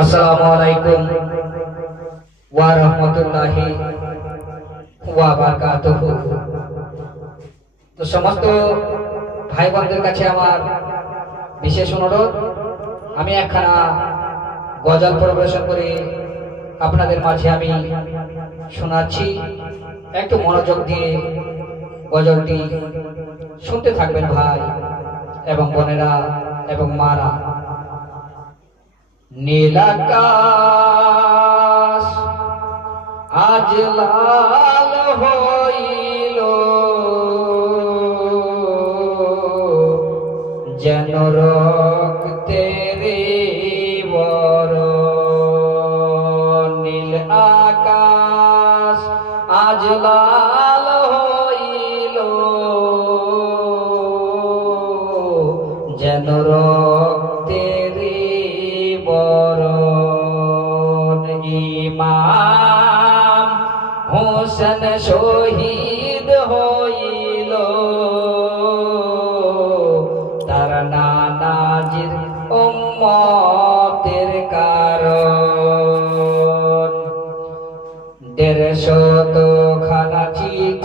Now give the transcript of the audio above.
আসসালামু আলাইকুম ওয়া রাহমাতুল্লাহি ওয়া বারাকাতুহু। তো সমস্ত ভাই বোনদের কাছে আমার বিশেষ অনুরোধ, আমি একখানা গজল পরিবেশন করে আপনাদের মাঝে আমি শোনাচ্ছি। একটু মনোযোগ দিয়ে গজলটি শুনতে থাকবেন ভাই এবং বোনেরা এবং মারা। নীল আকাশ আজ লাল হইল, যেন রক্তের বরণ। নীল আকাশ আজ লাল হইল, যেন রক্তের বরণ। ইমাম হোসেন শহীদ হইল, তার নানাজির উম্মতের কারণ। ১৫০ খানা চিঠি